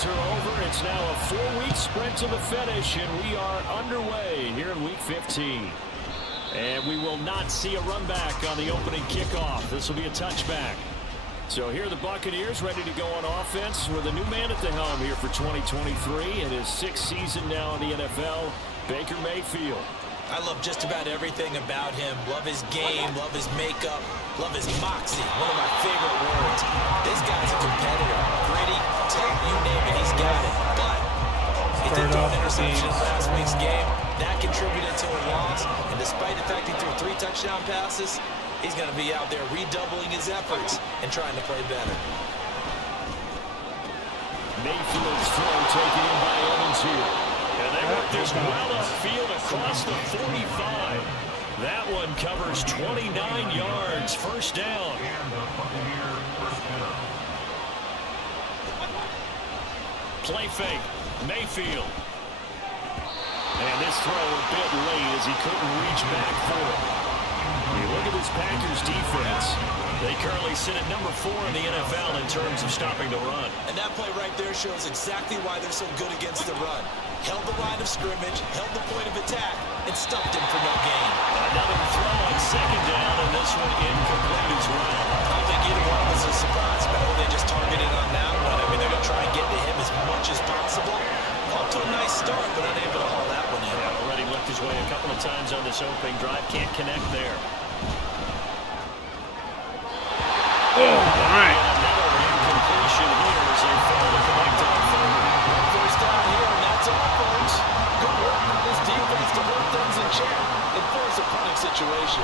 games are over. It's now a 4-week sprint to the finish, and we are underway here in Week 15. And we will not see a run back on the opening kickoff. This will be a touchback. So here are the Buccaneers ready to go on offense with a new man at the helm here for 2023 in his 6th season now in the NFL, Baker Mayfield. I love just about everything about him. Love his game, love his makeup, love his moxie. One of my favorite words. This guy's a competitor. Gritty, tough, you name it, he's got it. But he did throw an interception in last week's game. That contributed to a loss. And despite the fact he threw 3 touchdown passes, he's going to be out there redoubling his efforts and trying to play better. Mayfield's throw taken in by Evans here. And they work this well upfield across the 45. That one covers 29 yards. First down. Play fake. Mayfield. And this throw a bit late as he couldn't reach back for it. You look at this Packers defense. They currently sit at number 4 in the NFL in terms of stopping the run. And that play right there shows exactly why they're so good against the run. Held the line of scrimmage, held the point of attack, and stuffed him for no gain. Another throw on second down, and this one incomplete as well. I don't think either one was a surprise, but they just targeted on that one. I mean, they're going to try and get to him as much as possible. Off to a nice start, but unable to haul that one in. Yeah, already looked his way a couple of times on this opening drive. Can't connect there. Oh, all right. Another incompletion here as they fail to connect on third. First down here, and that's all, folks. Good work by this defense to hold things in check and force a punting situation.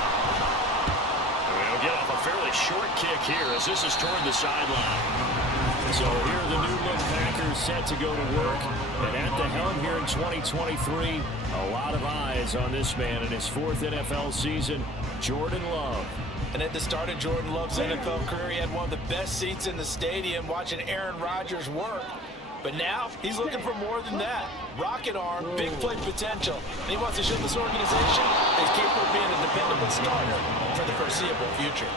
We'll get off a fairly short kick here as this is toward the sideline. So here are the new look Packers set to go to work. And at the helm here in 2023, a lot of eyes on this man in his 4th NFL season, Jordan Love. And at the start of Jordan Love's NFL career, he had one of the best seats in the stadium watching Aaron Rodgers work. But now, he's looking for more than that. Rocket arm, big play potential. And he wants to show this organization that he's capable of being a dependable starter for the foreseeable future.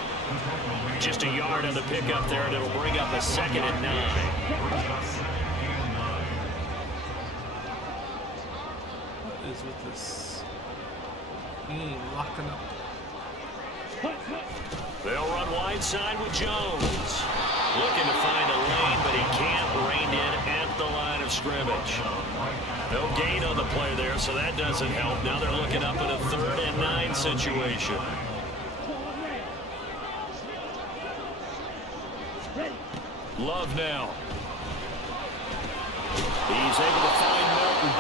Just a yard on the pickup there, and it'll bring up a 2nd and 9. What is with this? Locking up. They'll run wide side with Jones. Looking to find a lane, but he can't. Reined in at the line of scrimmage. No gain on the play there, so that doesn't help. Now they're looking up at a 3rd and 9 situation. Love now. He's able to find Milton.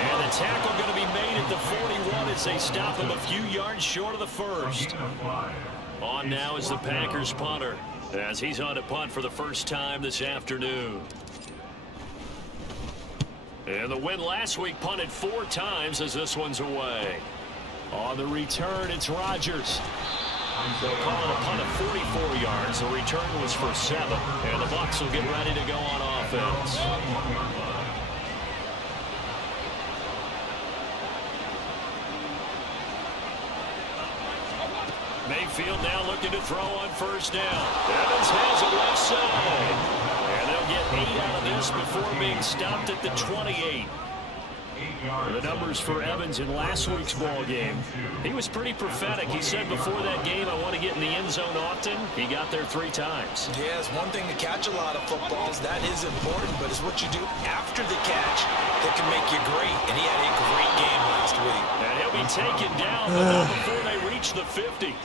And the tackle going to be made at the 41 as they stop him a few yards short of the first. On now is the Packers punter as he's on to punt for the first time this afternoon. And the win last week punted 4 times as this one's away. On the return, it's Rodgers. They'll call it a punt of 44 yards. The return was for 7. And the Bucs will get ready to go on offense. Mayfield now looking to throw on first down. Evans has it left side. And they'll get 8 out of this before being stopped at the 28. The numbers for Evans in last week's ball game. He was pretty prophetic. He said before that game, I want to get in the end zone often. He got there 3 times. Yeah, it's one thing to catch a lot of footballs. That is important, but it's what you do after the catch that can make you great. And he had a great game last week. And he'll be taken down, but not before they reach the 50.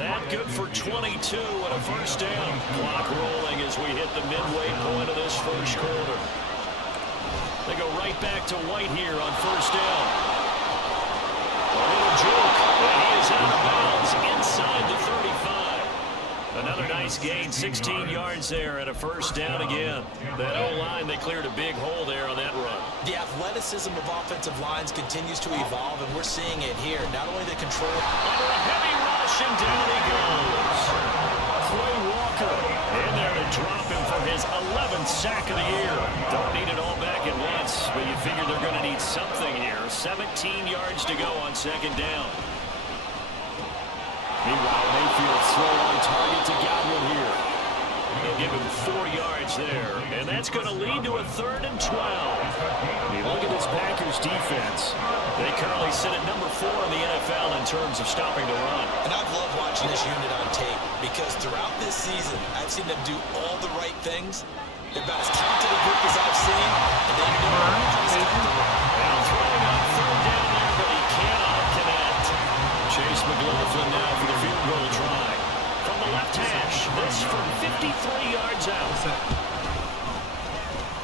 That good for 22 and a first down. Clock rolling as we hit the midway point of this first quarter. They go right back to White here on first down. A little juke, and he is out of bounds inside the 35. Another nice gain, 16 yards there and a first down again. That O-line, they cleared a big hole there on that run. The athleticism of offensive lines continues to evolve, and we're seeing it here. Not only the control. Under a heavy rush, and down he goes. Quay Walker in there to drop him for his 11th sack of the year. Don't need it all back at once, but you figure they're going to need something here. 17 yards to go on second down. Meanwhile, Mayfield throw on target to Godwin here. They'll give him 4 yards there. And that's going to lead to a 3rd and 12. You look at this Packers defense. They currently sit at number 4 in the NFL in terms of stopping the run. And I've loved watching this unit on tape because throughout this season, I've seen them do all the right things. They're about as talented a group as I've seen, and they know how to stop the run. Now throwing on 3rd down there, but he cannot connect. Chase McLaughlin now for the field goal try. From the left hash, this from 53 yards out.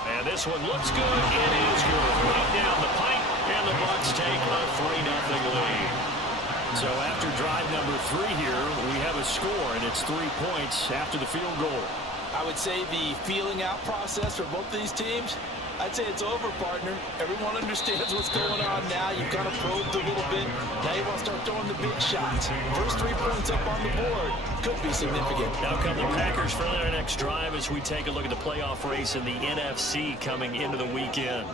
And this one looks good. It is good. Right down the pipe, and the Bucs take a 3-0 lead. So after drive number 3 here, we have a score, and it's 3 points after the field goal. I would say the feeling out process for both these teams, I'd say it's over, partner. Everyone understands what's going on now. You've kind of probed a little bit. Now you want to start throwing the big shots. First 3 points up on the board could be significant. Now come the Packers for their next drive as we take a look at the playoff race in the NFC coming into the weekend.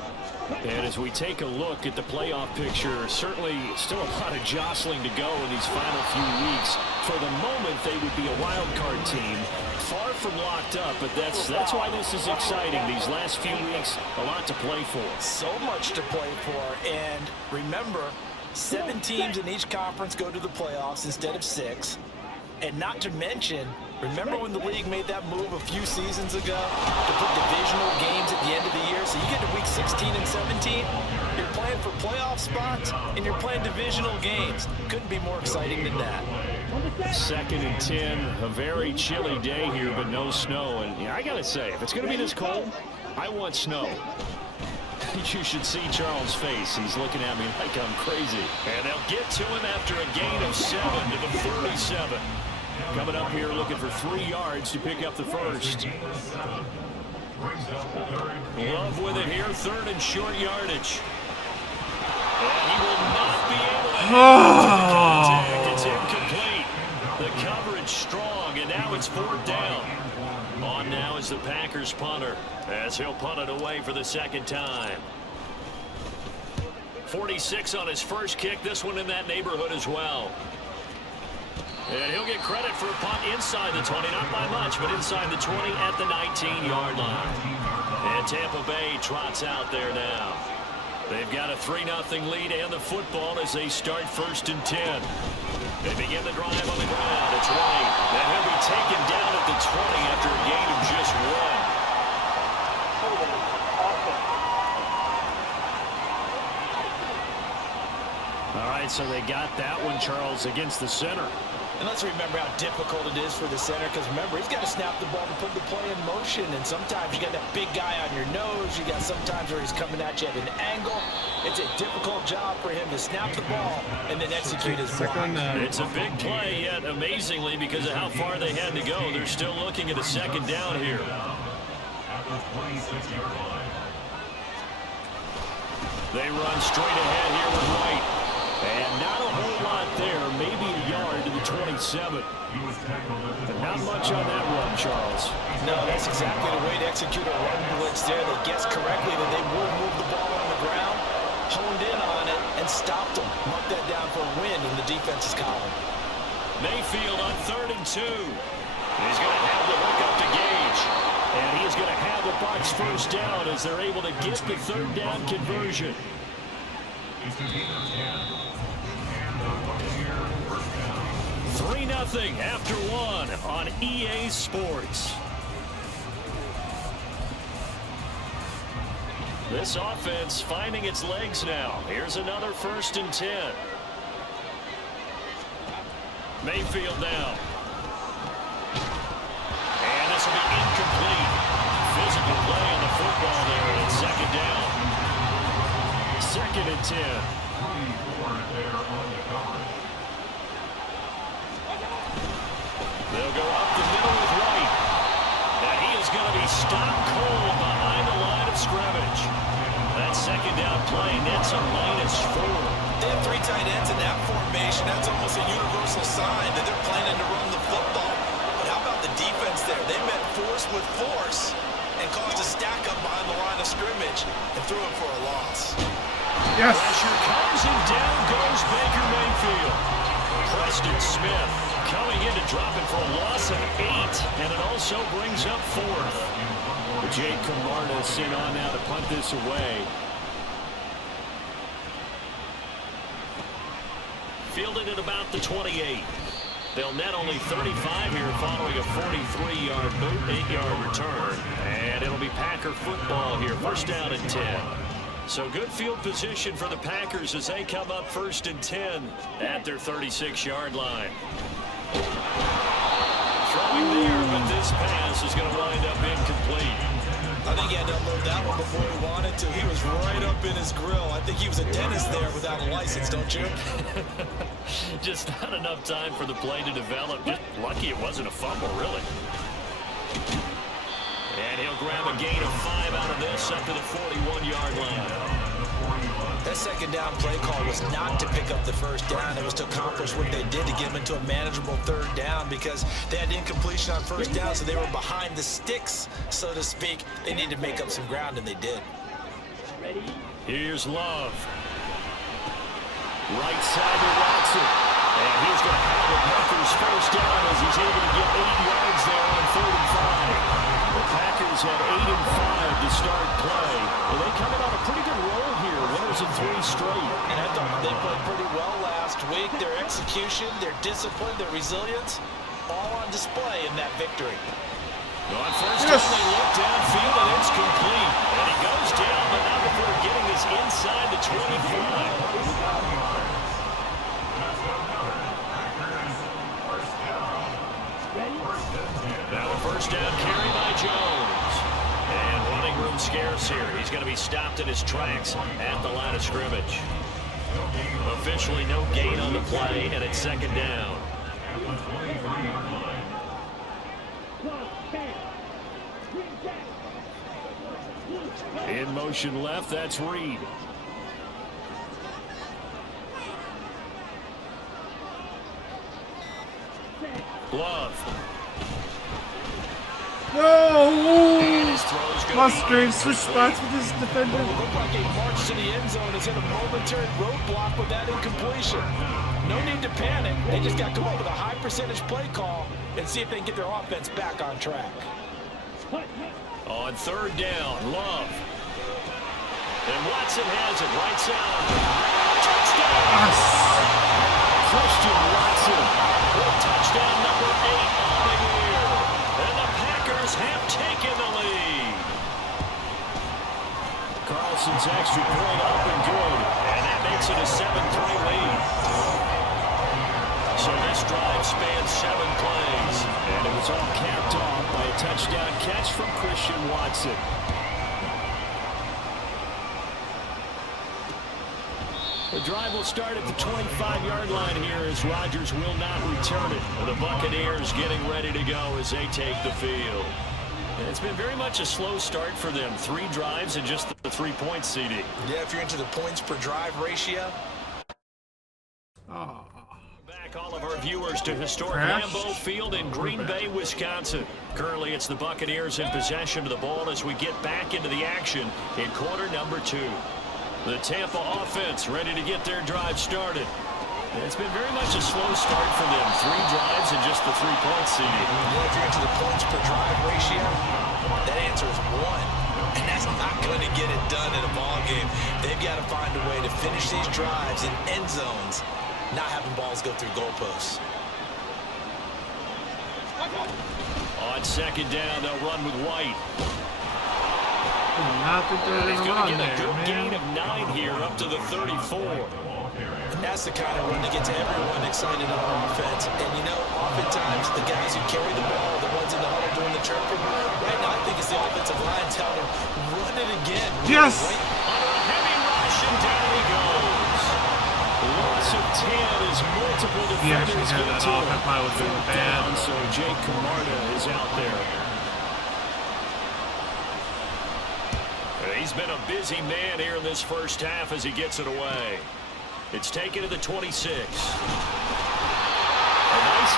And as we take a look at the playoff picture, certainly still a lot of jostling to go in these final few weeks. For the moment, they would be a wild card team. Far from locked up, but that's why this is exciting. These last few weeks, a lot to play for. So much to play for. And remember, 7 teams in each conference go to the playoffs instead of 6. And not to mention, remember when the league made that move a few seasons ago to put divisional games at the end of the year? So you get to week 16 and 17, you're playing for playoff spots, and you're playing divisional games. Couldn't be more exciting than that. 2nd and 10, a very chilly day here, but no snow. And yeah, I got to say, if it's going to be this cold, I want snow. You should see Charles' face. He's looking at me like I'm crazy. And they'll get to him after a gain of 7 to the 37. Coming up here looking for 3 yards to pick up the first. Love with it here, 3rd and short yardage. And he will not be able to the contact. It's incomplete. The coverage strong, and now it's 4th down. On now is the Packers punter, as he'll punt it away for the 2nd time. 46 on his first kick, this one in that neighborhood as well. And he'll get credit for a punt inside the 20, not by much, but inside the 20 at the 19-yard line. And Tampa Bay trots out there now. They've got a 3-0 lead and the football as they start 1st and 10. They begin the drive on the ground. It's White. And he'll be taken down at the 20 after a gain of just 1. All right, so they got that one, Charles, against the center. And let's remember how difficult it is for the center, because remember, he's got to snap the ball to put the play in motion, and sometimes you got that big guy on your nose. You got sometimes where he's coming at you at an angle. It's a difficult job for him to snap the ball and then execute his block. It's a big play, yet amazingly, because of how far they had to go, they're still looking at a 2nd down here. They run straight ahead here with White. And not a whole lot there, maybe a yard to the 27. But not much on that run, Charles. No, that's exactly the way to execute a run blitz there. They guessed correctly that they would move the ball on the ground, honed in on it, and stopped them. Mark that down for a win in the defense's column. Mayfield on 3rd and 2. He's going to have the hook up to Gage. And he is going to have the Bucs 1st down as they're able to get the 3rd down conversion. 3-0 after 1 on EA Sports. This offense finding its legs now. Here's another 1st and 10. Mayfield now. And this will be incomplete. Physical play on the football there, and it's 2nd down. 2nd and 10. They'll go up the middle with White. And he is going to be stopped cold behind the line of scrimmage. That 2nd down play nets a -4. They have 3 tight ends in that formation. That's almost a universal sign that they're planning to run the football. But how about the defense there? They met force with force and caused a stack up behind the line of scrimmage and threw it for a loss. Yes. Pressure comes and down goes Baker Mayfield. Preston Smith Coming in to drop it for a loss of 8, and it also brings up 4th. Jake Camarda sent on now to punt this away. Fielded at about the 28. They'll net only 35 here following a 43-yard boot, 8-yard return. And it'll be Packer football here, first down and 10. So good field position for the Packers as they come up 1st and 10 at their 36-yard line. Throwing there, but this pass is going to wind up incomplete. I think he had to unload that one before he wanted to. He was right up in his grill. I think he was a dentist there without a license, don't you? Just not enough time for the play to develop. Just lucky it wasn't a fumble, really. And he'll grab a gain of 5 out of this up to the 41-yard line. That second down play call was not to pick up the first down. It was to accomplish what they did to get them into a manageable 3rd down because they had incompletion on 1st down, so they were behind the sticks, so to speak. They needed to make up some ground, and they did. Here's Love. Right side to Watson. And he's going to have the Packers first down as he's able to get 8 yards there on 3rd and 5. The Packers had 8 and 5 to start play. Well, they coming on a pretty good roll here. Winners of 3 straight. And I thought they played pretty well last week. Their execution, their discipline, their resilience, all on display in that victory. On first down, they look downfield, and it's complete. And he goes down, but not before getting this inside the 25. Now a first down carry by Jones. And running room scarce here. He's going to be stopped in his tracks at the line of scrimmage. Officially no gain on the play, and it's 2nd down. In motion left, that's Reed. Love. No! And his throw's gonna Musgrave switch spots with his defender. Well, it looked like a march to the end zone is in a momentary roadblock with that incompletion. No need to panic. They just got to come up with a high percentage play call and see if they can get their offense back on track. On 3rd down, Love. And Watson has it right side. Touchdown! Yes. Christian Watson with touchdown number 8 on the year. And the Packers have taken the lead. Carlson's extra point up and good. And that makes it a 7-3 lead. So this drive spans 7 plays. And it was all capped off by a touchdown catch from Christian Watson. The drive will start at the 25-yard line here as Rodgers will not return it. The Buccaneers getting ready to go as they take the field. And it's been very much a slow start for them. 3 drives and just the 3 points, CD. Yeah, if you're into the points per drive ratio. Oh. Back all of our viewers to historic Lambeau Field in Green Bay, Wisconsin. Currently, it's the Buccaneers in possession of the ball as we get back into the action in quarter number 2. The Tampa offense ready to get their drive started. It's been very much a slow start for them. 3 drives and just the 3 points, CD. Well, if you're into the points per drive ratio, that answer is 1. And that's not going to get it done in a ball game. They've got to find a way to finish these drives in end zones, not having balls go through goalposts. On 2nd down, they'll run with White. Not that they're He's going to get a good gain man. of 9 here up to the 34. And that's the kind of run that gets everyone excited on offense. And, you know, oftentimes the guys who carry the ball are the ones in the huddle doing the chirping. Right now, I think it's the offensive line telling them, run it again. Yes! On a heavy rush, and down he goes. Loss of 10 as multiple defenders had get that to off. him. That probably would've been bad. Down, so Jake Camarda is out there. He's been a busy man here in this first half as he gets it away. It's taken to the 26. A nice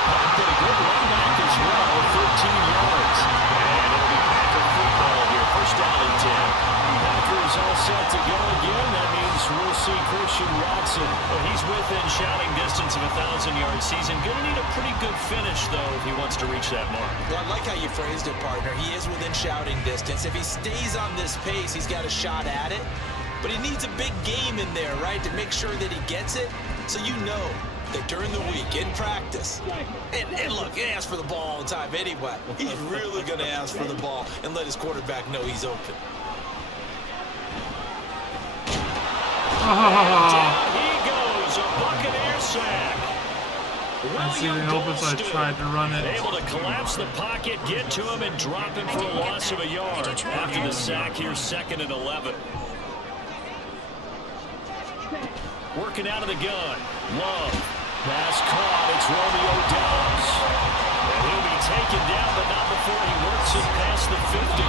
punt and a good run back as well, 13 yards. And it'll be Packer football here, first down and 10. Packers all set to go again. That means we'll see Christian Watson. Well, he's within shouting distance of a 1,000-yard season. Going to need a pretty good finish, though, if he wants to reach that mark. Well, I like how you phrased it, partner. He is within shouting distance. If he stays on this pace, he's got a shot at it. But he needs a big game in there, right, to make sure that he gets it. So you know that during the week, in practice, and look, he asks for the ball all the time anyway. He's really going to ask for the ball and let his quarterback know he's open. Down he goes, a Buccaneer sack. I see the open, so I tried to run it. Able to collapse the pocket, get to him, and drop him for a loss of a yard. After the sack, here's 2nd and 11. Working out of the gun. Love. Pass caught. It's Romeo Doubs. And he'll be taken down, but not before he works it past the 50.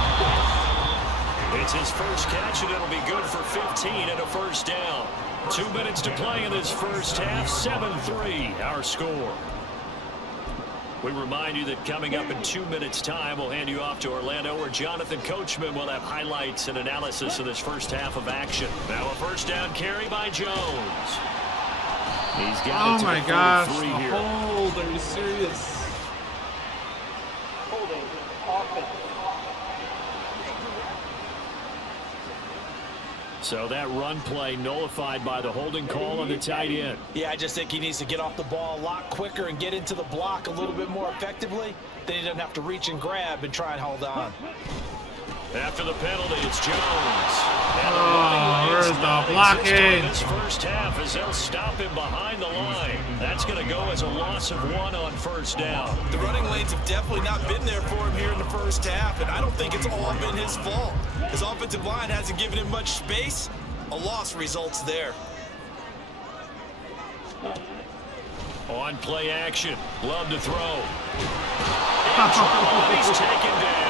It's his first catch, and it'll be good for 15 and a first down. 2 minutes to play in this first half. 7-3, our score. We remind you that coming up in 2 minutes' time, we'll hand you off to Orlando, where Jonathan Coachman will have highlights and analysis of this first half of action. Now a first down carry by Jones. He's got it to my gosh, the here. hold, are you serious? Holding, offense. So that run play nullified by the holding call on the tight end. Yeah, I just think he needs to get off the ball a lot quicker and get into the block a little bit more effectively. Then he doesn't have to reach and grab and try and hold on. After the penalty, it's Jones. Where's the blocking? This first half as they'll stop him behind the line. That's going to go as a loss of 1 on first down. The running lanes have definitely not been there for him here in the first half, and I don't think it's all been his fault. His offensive line hasn't given him much space. A loss results there. On play action. Love to throw. He's taken down.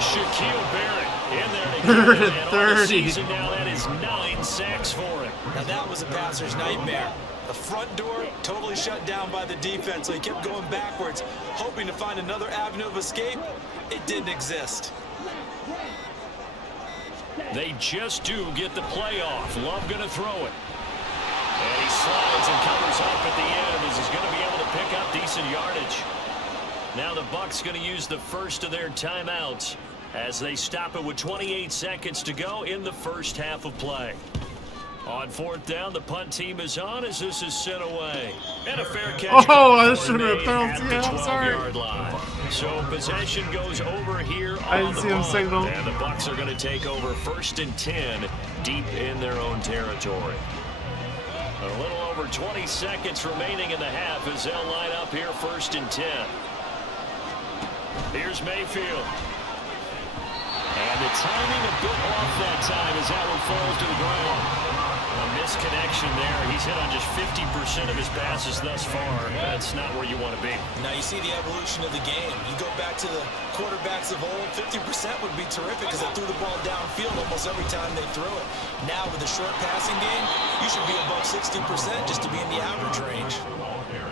Shaquille Barrett in there to get it. And on the season now, that is 9 sacks for him. Now that was a passer's nightmare. The front door totally shut down by the defense, so he kept going backwards, hoping to find another avenue of escape. It didn't exist. They just do get the play off. Love going to throw it. And he slides and covers up at the end as he's going to be able to pick up decent yardage. Now the Bucs going to use the first of their timeouts as they stop it with 28 seconds to go in the first half of play. On 4th down, the punt team is on as this is sent away. And a fair catch. This should have been a penalty. I'm sorry. Line. So possession goes over here on I didn't see him signal. And the Bucs are going to take over 1st and 10 deep in their own territory. A little over 20 seconds remaining in the half as they'll line up here 1st and 10. Here's Mayfield. And the timing a bit off that time as that one falls to the ground. A misconnection there. He's hit on just 50% of his passes thus far. That's not where you want to be. Now you see the evolution of the game. You go back to the quarterbacks of old, 50% would be terrific because they threw the ball downfield almost every time they threw it. Now with the short passing game, you should be above 60% just to be in the average range.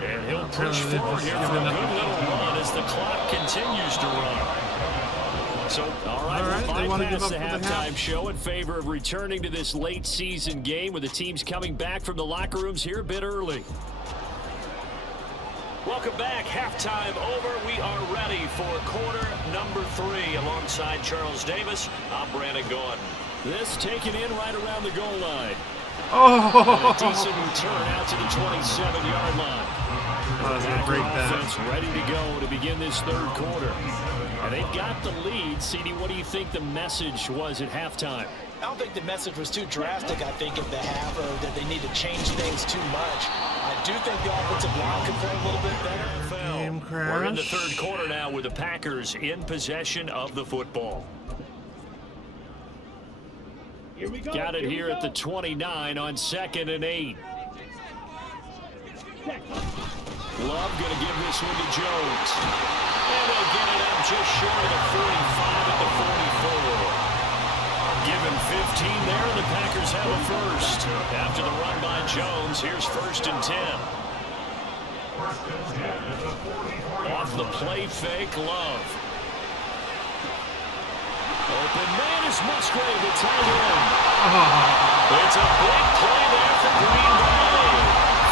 And he'll push forward here for a good little run as the clock continues to run. So, all right, we'll bypass the halftime show in favor of returning to this late season game with the teams coming back from the locker rooms here a bit early. Welcome back. Halftime over. We are ready for quarter number 3 alongside Charles Davis. I'm Brandon Gordon. This taken in right around the goal line. Oh! And a decent return out to the 27-yard line. I was going to break that. Offense ready to go to begin this 3rd quarter. And they've got the lead. CD, what do you think the message was at halftime? I don't think the message was too drastic, I think, at the half, or that they need to change things too much. I do think the offensive line could play a little bit better. Game crash. We're in the 3rd quarter now with the Packers in possession of the football. Here we go. Got it here at the 29 on 2nd and 8. Love going to give this one to Jones. And they'll get it up just short of the 45 at the 44. Give him 15 there, and the Packers have a first. After the run by Jones, here's 1st and 10. Off the play fake, Love. Open man is Musgrave, the tight end. It's a big play there for Green Bay.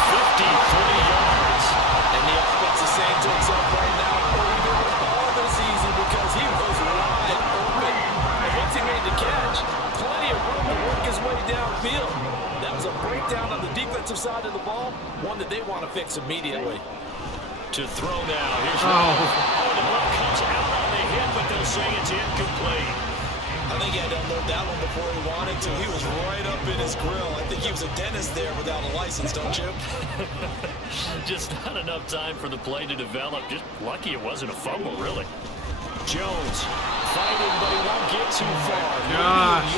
53 yards. And the offense is saying to himself right now, we're going to do it all this easy because he was wide open. And once he made the catch, plenty of room to work his way downfield. That was a breakdown on the defensive side of the ball, one that they want to fix immediately. To throw now. Here's the ball comes out on the hit, but they'll say it's incomplete. I think he had to unload that one before he wanted to. He was right up in his grill. I think he was a dentist there without a license, don't you? Just not enough time for the play to develop. Just lucky it wasn't a fumble, really. Jones fighting, but he won't get too far. Gosh,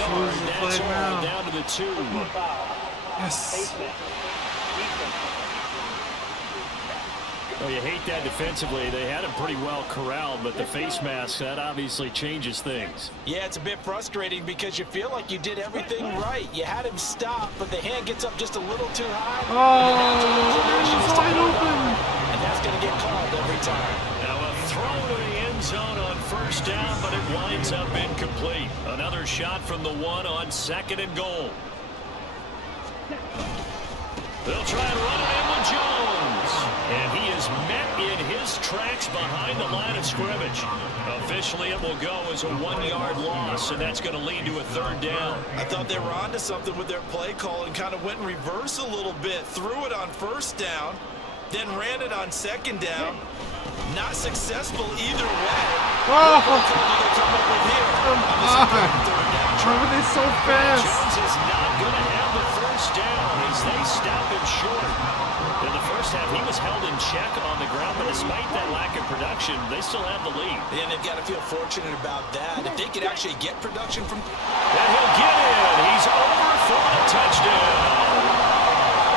That's all down to the 2. Yes. Well, you hate that defensively. They had him pretty well corralled, but the face mask, that obviously changes things. Yeah, it's a bit frustrating because you feel like you did everything right. You had him stop, but the hand gets up just a little too high. Oh, it's wide open. And that's going to get called every time. Now a throw to the end zone on first down, but it winds up incomplete. Another shot from the 1 on 2nd and goal. They'll try and run it in with Jones. And he is met in his tracks behind the line of scrimmage. Officially, it will go as a 1-yard loss, and that's going to lead to a 3rd down. I thought they were onto something with their play call and kind of went in reverse a little bit. Threw it on 1st down, then ran it on 2nd down. Not successful either way. Oh, What do they come up with here? Why are they so fast? Jones is not going to have the 1st down as they stop him short. In the first half, he was held in check on the ground, but despite that lack of production, they still have the lead. And they've got to feel fortunate about that. If they could actually get production from... And he'll get in. He's over for a touchdown.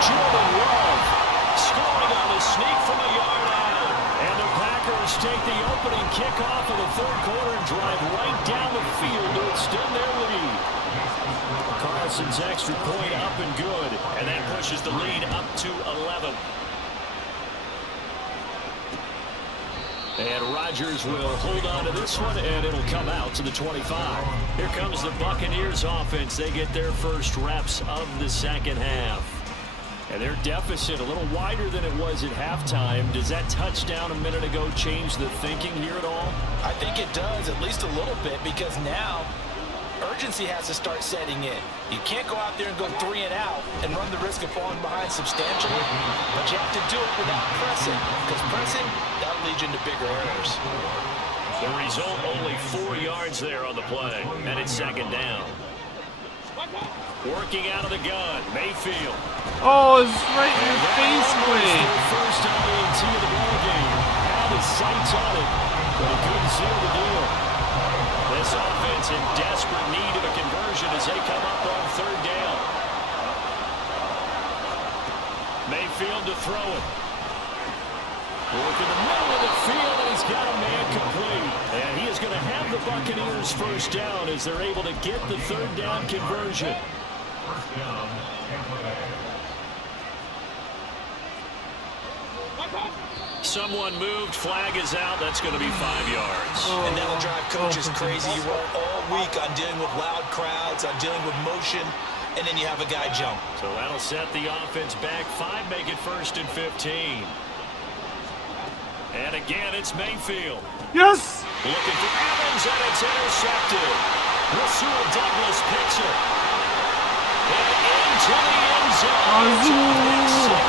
Jordan Love scoring on the sneak from a yard out. And the Packers take the opening kickoff of the 3rd quarter and drive right down the field to extend their lead. Carlson's extra point up and good, and that pushes the lead up to 11. And Rodgers will hold on to this one, and it'll come out to the 25. Here comes the Buccaneers offense. They get their first reps of the 2nd half. And their deficit a little wider than it was at halftime. Does that touchdown a minute ago change the thinking here at all? I think it does, at least a little bit, because now urgency has to start setting in. You can't go out there and go 3 and out and run the risk of falling behind substantially, but you have to do it without pressing, because pressing, that'll lead you into bigger errors. The result, only 4 yards there on the play, and it's 2nd down. Working out of the gun, Mayfield. Oh, it's right in your face, Quay. First INT of the ball game. Had his sights on it, but he couldn't seal the deal. This offense in desperate need of a conversion as they come up on 3rd down. Mayfield to throw it. Working the middle of the field, and he's got a man complete. And he is going to have the Buccaneers first down as they're able to get the 3rd down conversion. Someone moved, flag is out. That's going to be 5 yards. And that'll drive coaches crazy. You work all week on dealing with loud crowds, on dealing with motion, and then you have a guy jump. So that'll set the offense back 5, make it 1st and 15. And again, it's Mayfield. Yes! Looking for Evans, and it's intercepted. Rasul Douglas picks it. And into the end zone.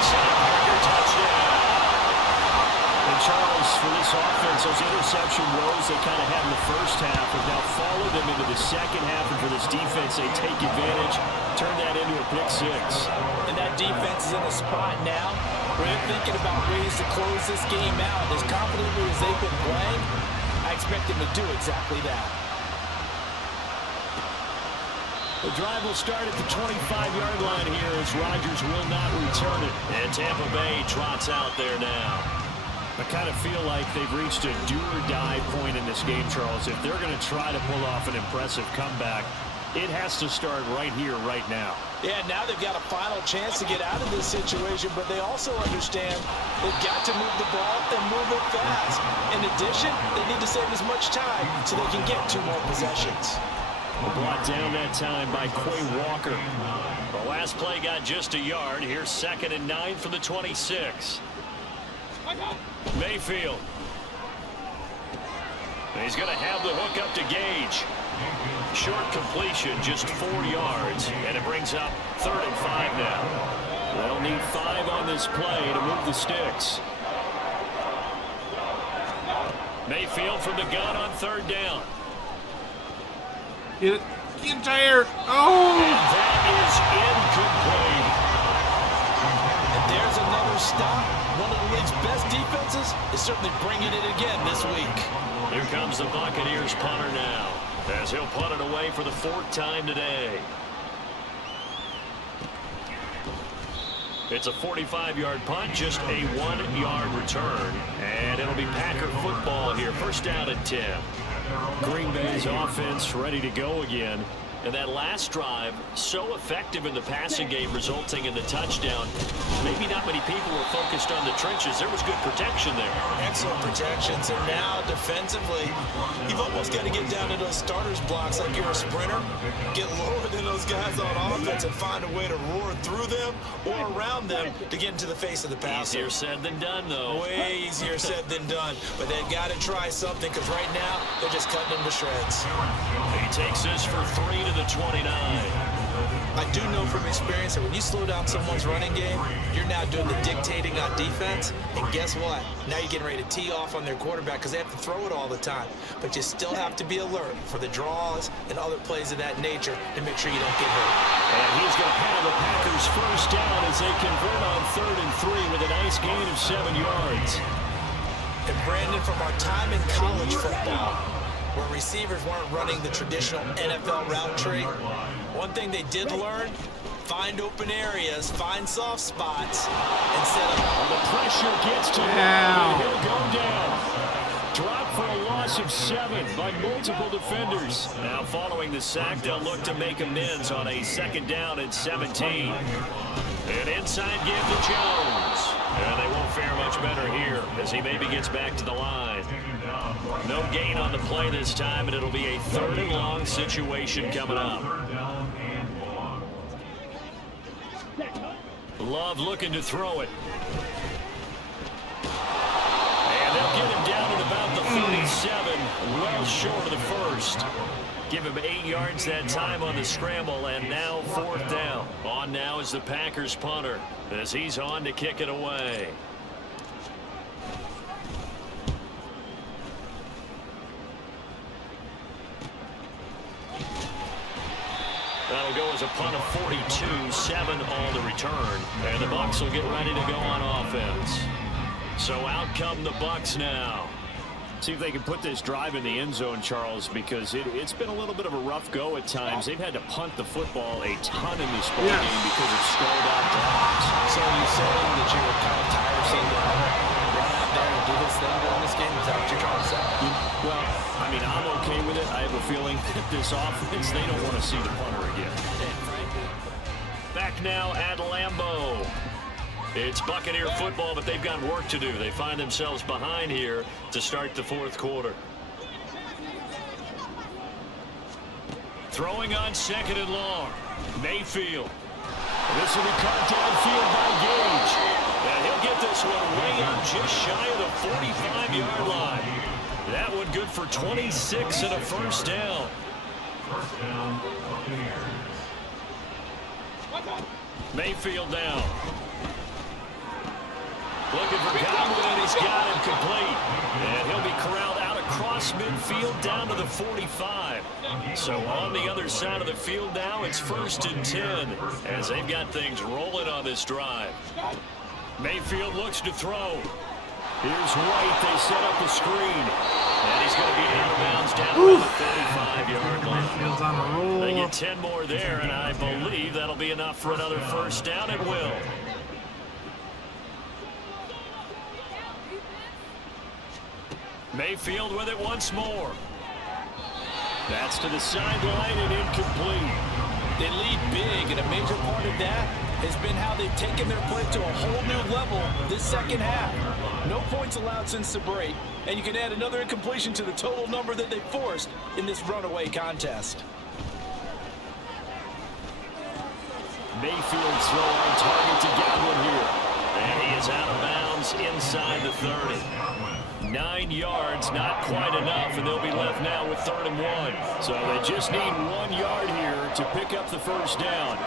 Packer touchdown. And Charles, for this offense, those interception woes they kind of had in the first half have now followed them into the 2nd half. And for this defense, they take advantage, turn that into a pick 6. And that defense is in a spot now where they're thinking about ways to close this game out. As confidently as they've been playing, I expect them to do exactly that. The drive will start at the 25-yard line here as Rodgers will not return it. And Tampa Bay trots out there now. I kind of feel like they've reached a do-or-die point in this game, Charles. If they're going to try to pull off an impressive comeback, It has to start right here, right now. Yeah, now they've got a final chance to get out of this situation, but they also understand they've got to move the ball and move it fast. In addition, they need to save as much time so they can get 2 more possessions. Brought down that time by Quay Walker. The last play got just a yard. Here's 2nd and 9 from the 26. Mayfield. He's going to have the hook up to Gage. Short completion, just 4 yards, and it brings up 3rd and 5 now. They'll need 5 on this play to move the sticks. Mayfield from the gun on 3rd down. Get entire. Oh! And that is incomplete. And there's another stop. One of the league's best defenses is certainly bringing it again this week. Here comes the Buccaneers punter now, as he'll punt it away for the 4th time today. It's a 45-yard punt, just a 1-yard return. And it'll be Packer football here, 1st down and 10. Green Bay's offense ready to go again. And that last drive, so effective in the passing game, resulting in the touchdown. Maybe not many people were focused on the trenches. There was good protection there. Excellent protections. And now defensively, you've almost got to get down to those starters blocks like you're a sprinter. Get lower than those guys on offense and find a way to roar through them or around them to get into the face of the passer. Easier said than done, though. Way easier said than done. But they've got to try something, because right now they're just cutting them to shreds. He takes this for 3 to the 29. I do know from experience that when you slow down someone's running game, you're now doing the dictating on defense. And guess what? Now you're getting ready to tee off on their quarterback because they have to throw it all the time. But you still have to be alert for the draws and other plays of that nature to make sure you don't get hurt. And he's going to have the Packers 1st down as they convert on 3rd and 3 with a nice gain of 7 yards. And Brandon, from our time in college football, where receivers weren't running the traditional NFL route tree, one thing they did learn, find open areas, find soft spots, and set up. The pressure gets to him, and he'll go down. Drop for a loss of 7 by multiple defenders. Now following the sack, they'll look to make amends on a 2nd down and 17. An inside give to Jones. And they won't fare much better here as he maybe gets back to the line. No gain on the play this time, and it'll be a 3rd and long situation coming up. Love looking to throw it. And they'll get him down at about the 37, well short of the 1st. Give him 8 yards that time on the scramble, and now 4th down. On now is the Packers punter as he's on to kick it away. That'll go as a punt of 42, 7 on the return. And the Bucs will get ready to go on offense. So out come the Bucs now. See if they can put this drive in the end zone, Charles, because it's been a little bit of a rough go at times. They've had to punt the football a ton in this ball game because of stalled out drives. So are you saying that you were kind of tired of seeing the punter run out there and do his thing during this game? Is that what you're trying to say? Well, I mean, I'm okay with it. I have a feeling that this offense, they don't want to see the punter again. Back now at Lambeau. It's Buccaneer football, but they've got work to do. They find themselves behind here to start the 4th quarter. Throwing on 2nd and long. Mayfield. This will be caught downfield by Gage. And he'll get this one way up just shy of the 45-yard line. That one good for 26 and a 1st down. Mayfield down. Looking for Godwin, and he's got him complete. And he'll be corralled out across midfield down to the 45. So on the other side of the field now, it's 1st and 10 as they've got things rolling on this drive. Mayfield looks to throw. Here's White. They set up the screen. And he's going to be out of bounds down to the 35-yard line. Mayfield's on a roll. They get 10 more there, and I believe that'll be enough for another 1st down. It will. Mayfield with it once more. That's to the sideline and incomplete. They lead big, and a major part of that has been how they've taken their play to a whole new level this second half. No points allowed since the break, and you can add another incompletion to the total number that they forced in this runaway contest. Mayfield throw on target to Godwin here. And he is out of bounds inside the 30. 9 yards, not quite enough, and they'll be left now with 3rd and 1. So they just need 1 yard here to pick up the first down.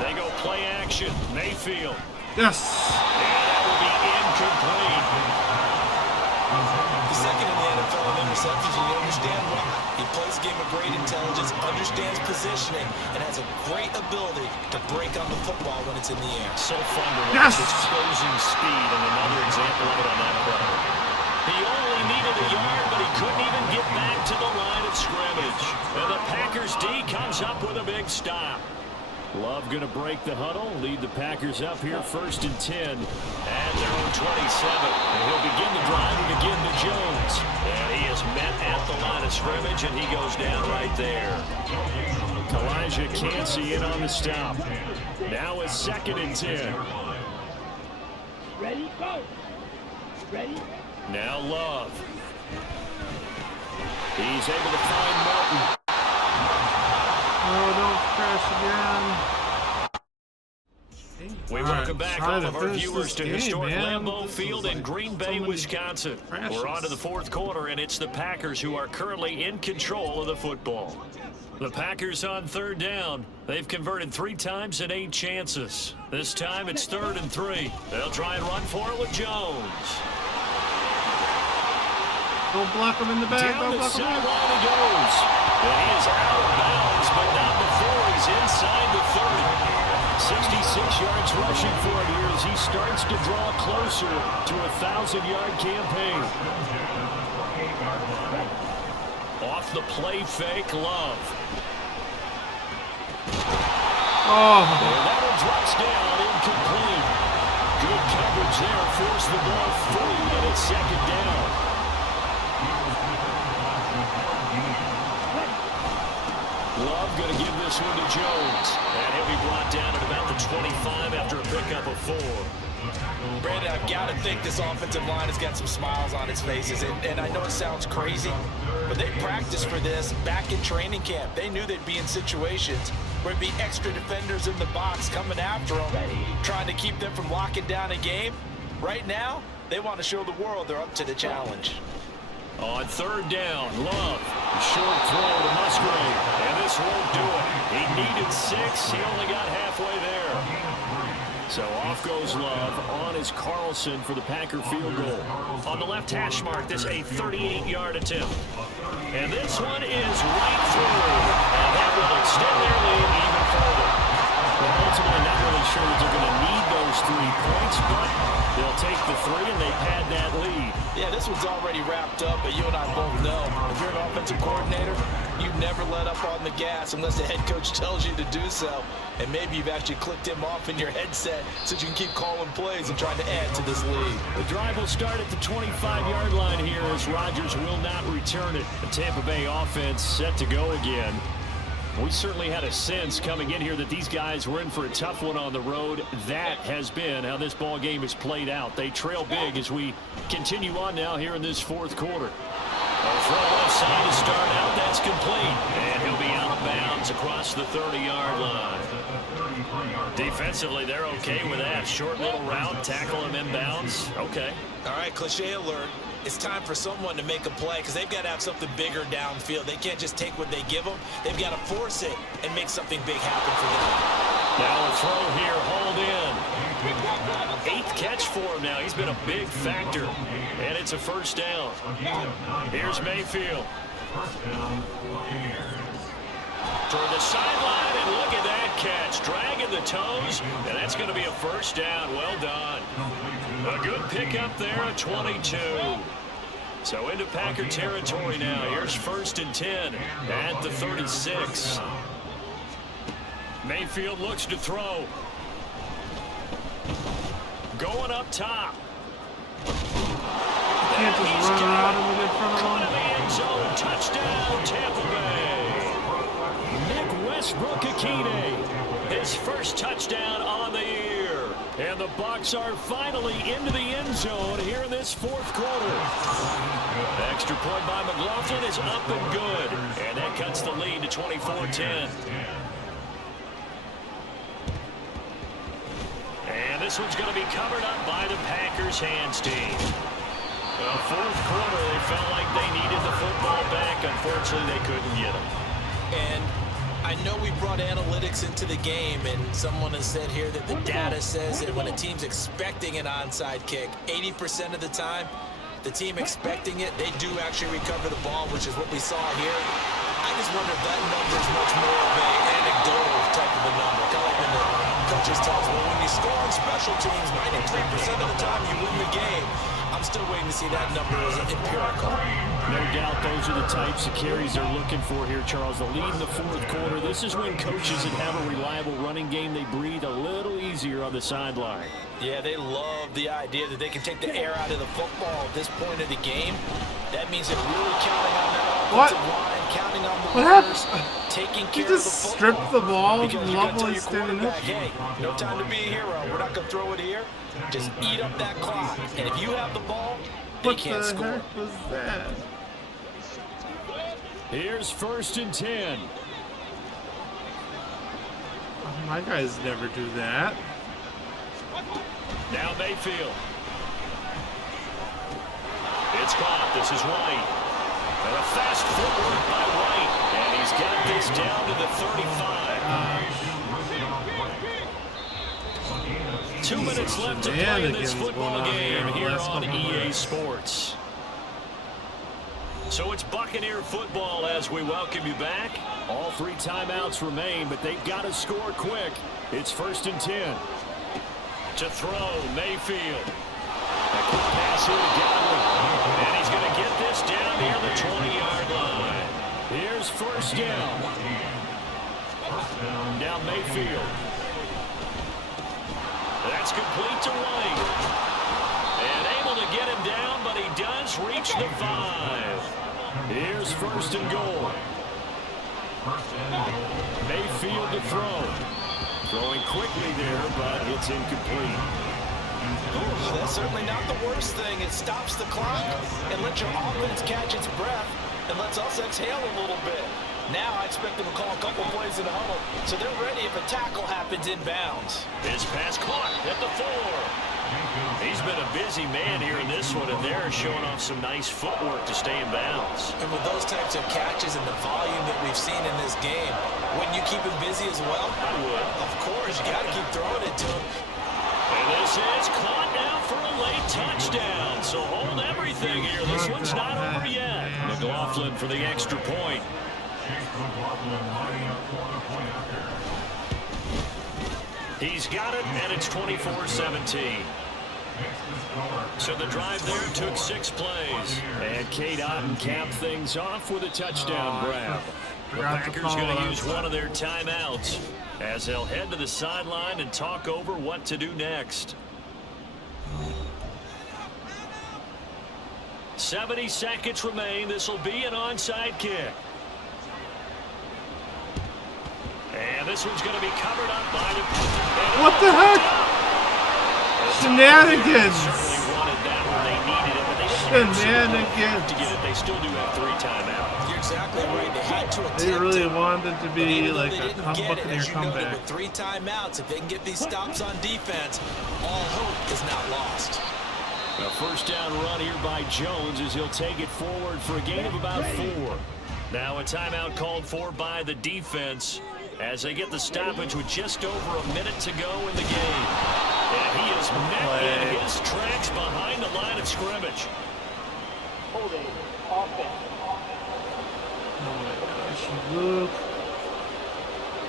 They go play action. Mayfield. Yes. And that will be incomplete. He's second in the NFL in interceptions, and you understand why. He plays a game of great intelligence, understands positioning, and has a great ability to break on the football when it's in the air. So fun to watch. Exposing speed, and another example of it on that play. He only needed a yard, but he couldn't even get back to the line of scrimmage. And the Packers D comes up with a big stop. Love going to break the huddle, lead the Packers up here 1st and 10 at their own 27. And he'll begin the drive and begin to Jones. And he is met at the line of scrimmage, and he goes down right there. Elijah Cansey in on the stop. Now it's 2nd and 10. Ready, go. Ready. Now Love. He's able to find Martin. Oh, don't crash again. We welcome back all of our viewers to historic man. Lambeau Field in Green Bay, Wisconsin. crashes. We're on to the 4th quarter, and it's the Packers who are currently in control of the football. The Packers on 3rd down. They've converted 3 times and 8 chances. This time it's 3rd and 3. They'll try and run for it with Jones. Don't block him in the back. Down Don't the block him in the sideline he goes. And he is out of bounds, but not before he's inside the 30. 66 yards rushing for him here as he starts to draw closer to a 1,000-yard campaign. Off the play fake, Love. Oh. And that one drops down, incomplete. Good coverage there, forced the ball free, and it's 2nd down. Love going to give this one to Jones. And he'll be brought down at about the 25 after a pickup of 4. Brandon, I've got to think this offensive line has got some smiles on its faces. And I know it sounds crazy, but they practiced for this back in training camp. They knew they'd be in situations where it'd be extra defenders in the box coming after them, trying to keep them from locking down a game. Right now, they want to show the world they're up to the challenge. On 3rd down, Love. Short throw to Musgrave. And this won't do it. He needed 6. He only got halfway there. So off goes Love. On is Carlson for the Packer field goal. On the left hash mark, this a 38-yard attempt. And this one is right through. And that will extend their lead even further. Well, ultimately, not really sure that they're going to need those 3 points, but they'll take the 3 and they pad that lead. Yeah, this one's already wrapped up, but you and I both know if you're an offensive coordinator, you never let up on the gas unless the head coach tells you to do so. And maybe you've actually clicked him off in your headset so you can keep calling plays and trying to add to this lead. The drive will start at the 25-yard line here as Rodgers will not return it. The Tampa Bay offense set to go again. We certainly had a sense coming in here that these guys were in for a tough one on the road. That has been how this ball game has played out. They trail big as we continue on now here in this 4th quarter. A throw left side to start out. That's complete. And he'll be out of bounds across the 30-yard line. Defensively, they're okay with that. Short little route, tackle him inbounds. Okay. All right, cliche alert. It's time for someone to make a play because they've got to have something bigger downfield. They can't just take what they give them. They've got to force it and make something big happen for them. Now a throw here, hauled in. 8th catch for him now. He's been a big factor. And it's a 1st down. Here's Mayfield. Toward the sideline, and look at that catch. Dragging the toes, and that's going to be a 1st down. Well done. A good pickup there at 22. So into Packer territory now. Here's 1st and 10 at the 36. Mayfield looks to throw. Going up top. Can't just run around him in front of him. End zone, touchdown, Tampa his first touchdown on the year. And the Bucs are finally into the end zone here in this fourth quarter. The extra point by McLaughlin is up and good. And that cuts the lead to 24-10. And this one's going to be covered up by the Packers hands team. The fourth quarter, they felt like they needed the football back. Unfortunately, they couldn't get it. And I know we brought analytics into the game, and someone has said here that the data says that when a team's expecting an onside kick, 80% of the time, the team expecting it, they do actually recover the ball, which is what we saw here. I just wonder if that number is much more of an anecdotal type of a number. Kind of like when the coaches tell us, well, when you score on special teams, 93% of the time you win the game. I'm still waiting to see that number as empirical. No doubt those are the types of carries they're looking for here, Charles. The lead in the fourth quarter. This is when coaches that have a reliable running game, they breathe a little easier on the sideline. Yeah, they love the idea that they can take the air out of the football at this point of the game. That means they're really counting on that offensive line, counting on the runners, taking care of the football. He just stripped the ball because from Lovely standing up. Hey, no time to be a hero. We're not going to throw it here. Just eat up that clock. And if you have the ball, they can't score. What the heck was that? Here's 1st and 10. My guys never do that. Now Mayfield. It's caught. This is White. And a fast footwork by White. And he's got this down to the 35. 2 minutes left to play in this football game here on EA Sports. So it's Buccaneer football as we welcome you back. All 3 timeouts remain, but they've got to score quick. It's 1st and 10. To throw, Mayfield. A quick pass here to Godwin. And he's going to get this down near the 20-yard line. Here's 1st down. Now Mayfield. That's complete to White. And able to get him down, but he does reach the 5. Here's 1st and goal. Mayfield to throw. Throwing quickly there, but it's incomplete. Ooh, that's certainly not the worst thing. It stops the clock and lets your offense catch its breath and lets us exhale a little bit. Now I expect them to call a couple plays in the huddle, so they're ready if a tackle happens inbounds. This pass caught at the 4. He's been a busy man here in this one, and they're showing off some nice footwork to stay in bounds. And with those types of catches and the volume that we've seen in this game, wouldn't you keep him busy as well? I would. Of course, you got to keep throwing it to him. And this is caught now for a late touchdown. So hold everything here. This one's not over yet. McLaughlin for the extra point. He's got it, and it's 24-17. So the drive there took 6 plays. And Kate Otten capped things off with a touchdown grab. The Packers going to use one of their timeouts as they'll head to the sideline and talk over what to do next. 70 seconds remain. This will be an onside kick. And this one's going to be covered up by the... What the heck? Shenanigans. Certainly wanted that when they needed it, but they Shenanigans. to get it. They still do have 3 timeouts. You're exactly right. They had to attempt They really it, wanted to be like a Buccaneer comeback. With 3 timeouts, if they can get these stops on defense, all hope is not lost. A 1st down run here by Jones as he'll take it forward for a gain of about 4. Now a timeout called for by the defense as they get the stoppage with just over a minute to go in the game. And he is met in his tracks behind the line of scrimmage. Holding offense. Oh my gosh, Luke.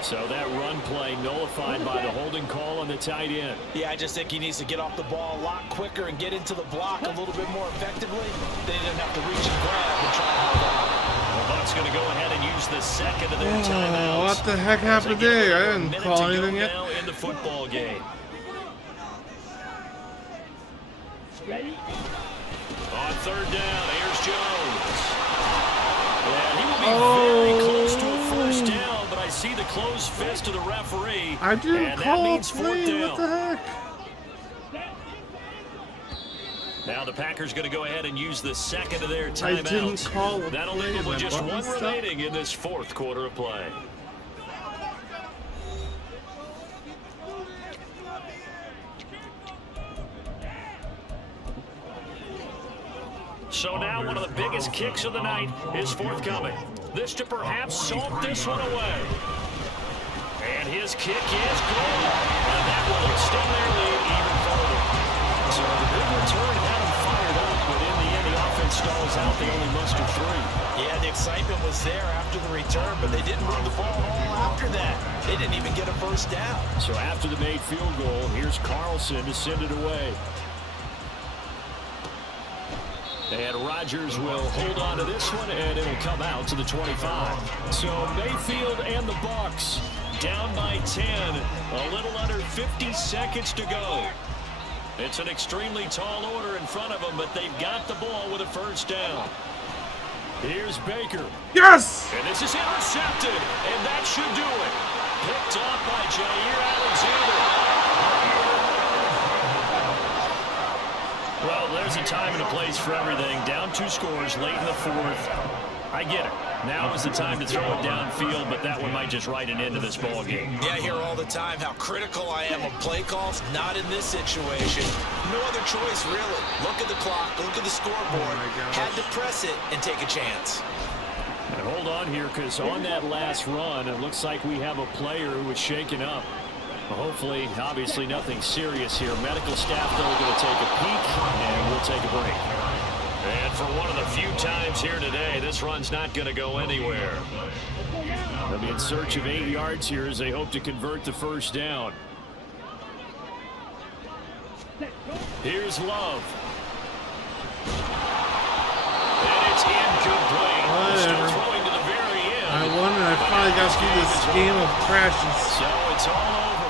So that run play nullified by the holding call on the tight end. Yeah, I just think he needs to get off the ball a lot quicker and get into the block a little bit more effectively. They didn't have to reach and grab and try to hold on. The Bucs going to go ahead and use the second of their timeouts. What the heck happened there? I didn't call anything yet. Now in the football game. Ready? On 3rd down, here's Jones. And he will be very close to a 1st down, but I see the closed fist to the referee. I didn't and call that a means fourth play. down. What the heck? Now the Packers going to go ahead and use the second of their I timeouts. didn't call a That'll play. leave them with My just button one stuck. remaining in this fourth quarter of play. So now one of the biggest kicks of the night is forthcoming. This to perhaps salt this one away. And his kick is good. And that will extend their lead even further. So the big return had them fired up, but in the end the offense stalls out. They only muster 3. Yeah, the excitement was there after the return, but they didn't move the ball at all after that. They didn't even get a first down. So after the made field goal, here's Carlson to send it away. And Rodgers will hold on to this one, and it'll come out to the 25. So Mayfield and the Bucs down by 10. A little under 50 seconds to go. It's an extremely tall order in front of them, but they've got the ball with a first down. Here's Baker. Yes! And this is intercepted, and that should do it. Picked off by Jair Alexander. Well, there's a time and a place for everything. Down 2 scores late in the fourth. I get it. Now is the time to throw it downfield, but that one might just write an end to this ball game. Yeah, I hear all the time how critical I am of play calls. Not in this situation. No other choice, really. Look at the clock. Look at the scoreboard. Had to press it and take a chance. And hold on here, because on that last run, it looks like we have a player who was shaken up. Hopefully, obviously nothing serious here. Medical staff, though, are going to take a peek, and we'll take a break. And for one of the few times here today, this run's not going to go anywhere. They'll be in search of 8 yards here as they hope to convert the first down. Here's Love. And it's incomplete. Still throwing to the very end. I won, and I finally got through this game of crashes. So it's all over.